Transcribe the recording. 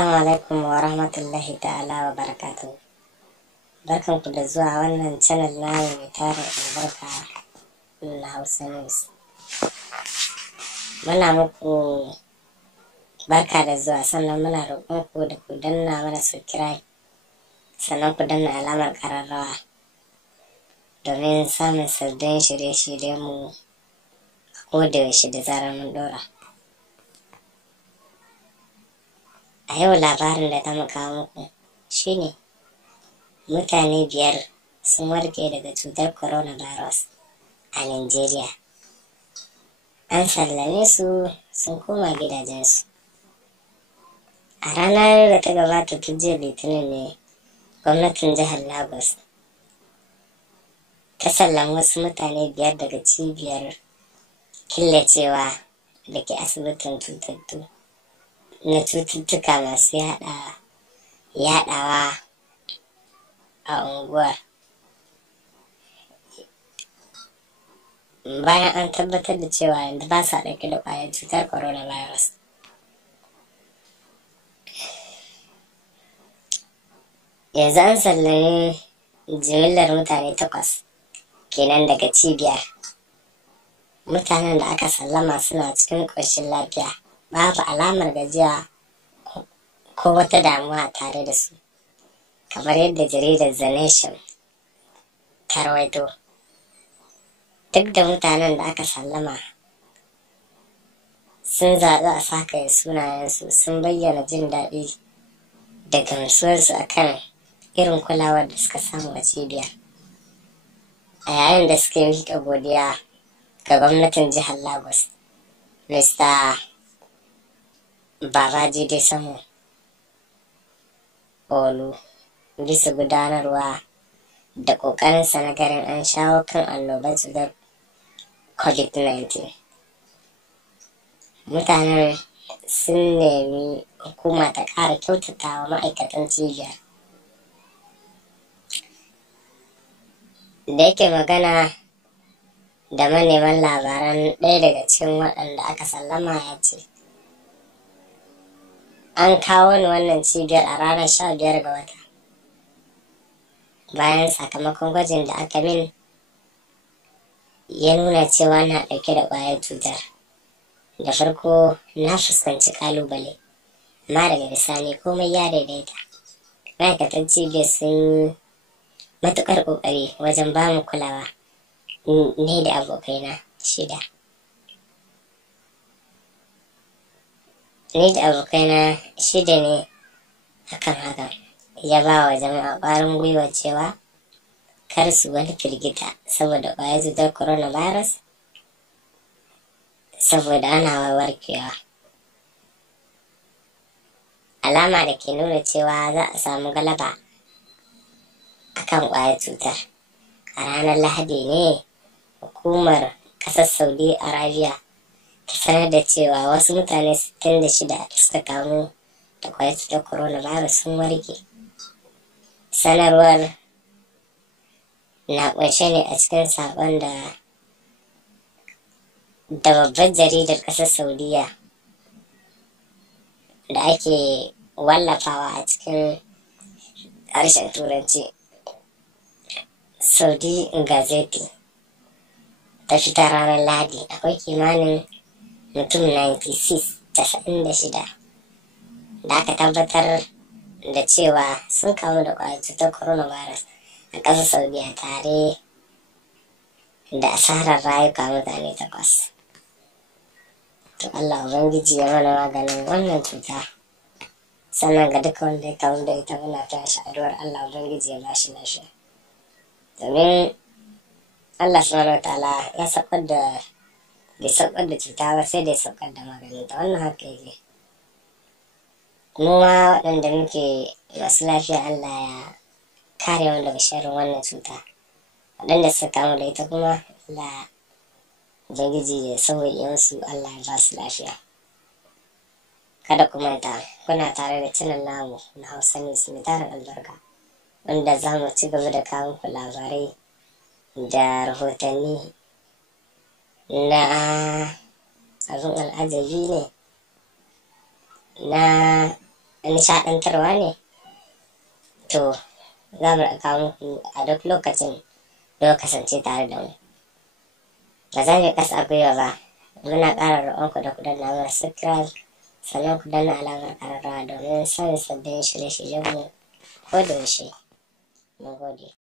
Assalamu alaikum wa rahmatullahi ta'ala wa barakatuhu. Barkanku da zuwa wannan channel na mai tarin albarka na Hausa News. Muna muku barka da zuwa, sannan muna roƙonku da ku danna mana subscribe, sannan ku danna alamar ƙararrawa domin samun sabbin shirye-shiryenmu a kodayaushe da zarar mun ɗora. A yau labarin da ta kawo muku shine mutane 5 sun warke daga cutar coronavirus a Najeriya. An sallame su sun koma gidajensu. A ranar da ta gabata ta jiya Litinin ne gwamnatin jihar Lagos ta sallami wasu mutane 5 daga cibiyar killacewa da ke asibitin na cututtuka masu yaɗawa a unguwar, bayan an tabbatar da cewa yanzu ba sa ɗauke da ƙwayar cutar coronavirus. Yanzu an sallami jimillar mutane 8 kenan daga cibiyar. Mutanen da aka sallama suna cikin ƙoshin lafiya, babu alamar gajiya ko wata damuwa tare da su, kamar yadda jaridar The Nation ta rawaito. Duk da mutanen da aka sallama sun zaɓi a sakaye sunayensu, sun bayyana jin daɗi da gamsuwarsu akan irin kulawar da suka samu a cibiyar, a yayin da suke miƙa godiya ga gwamnatin jihar Lagos, Mr. Babajide Sanwo-Olu, bisa gudanarwa da ƙoƙarinsa na ganin an shawo kan annobar cutar COVID-19. Mutanen sun nemi hukuma ta ƙara kyautatawa ma'aikatan cibiyar. Da yake magana da maneman labaran, ɗaya daga cikin waɗanda aka sallama ya ce, an kawo ni wannan cibiyar a ranar 15 ga wata, bayan sakamakon gwajin da aka min ya nuna cewa na ɗauke da ƙwayar cutar. Da farko na fuskanci ƙalubale, amma daga bisani komai ya daidaita. Ma'aikatan cibiyar sun yi matuƙar ƙoƙari wajen ba mu kulawa, ni da abokaina 6. Ni da abokaina 6 ne akan hakan. Ya ba wa jama'a ƙwarin gwiwa cewa kar su wani firgita saboda ƙwayar cutar coronavirus, saboda ana warkewa. Alama da ke nuna cewa za a samu galaba akan ƙwayar cutar. A ranar Lahadi ne hukumar ƙasar Saudi Arabia ta sanar da cewa wasu mutane 66 da suka kamu da ƙwayar cutar coronavirus sun warke. Sanarwar na ƙunshe ne a cikin saƙon da babbar jaridar ƙasar Saudiya da ake wallafawa a cikin harshen Turanci, Saudi Gazette, ta fitar ranar Lahadi. Akwai kimanin mutum 96 da aka tabbatar da cewa sun kamu da ƙwayar cutar coronavirus a ƙasar Saudiya, tare da asarar rayuka mutane 8. To Allah Ubangiji ya mana maganin wannan cuta, sannan ga duka wanda ya kamu da ita muna ta shi addu'ar Allah Ubangiji ya ba shi lafiya, domin Allah subhanahu wa ta'ala ya saukar da bai saukar da cuta ba sai da ya saukar da maganin ta. Wannan haka yake. Mu ma waɗanda muke masu lafiya, Allah ya kare mu daga sharrin wannan cuta. Waɗanda suka kamu da ita kuma Allah Ubangiji ya sauwaƙe musu, Allah ya ba su lafiya. Kada ku manta, kuna tare da channel namu na Hausa News mai tarin albarka, wanda za mu ci gaba da kawo muku labarai da rahotanni na abin al'ajabi ne, na nishaɗantarwa ne, to za mu kawo muku a duk lokacin da kasance tare da mu. Ba za mu yi ƙasa gwiwa ba, muna ƙara roƙonku da ku danna mana subscribe, sannan ku danna alamar ƙararrawa domin samun sabbin shirye-shiryenmu ko da yaushe. Mun gode.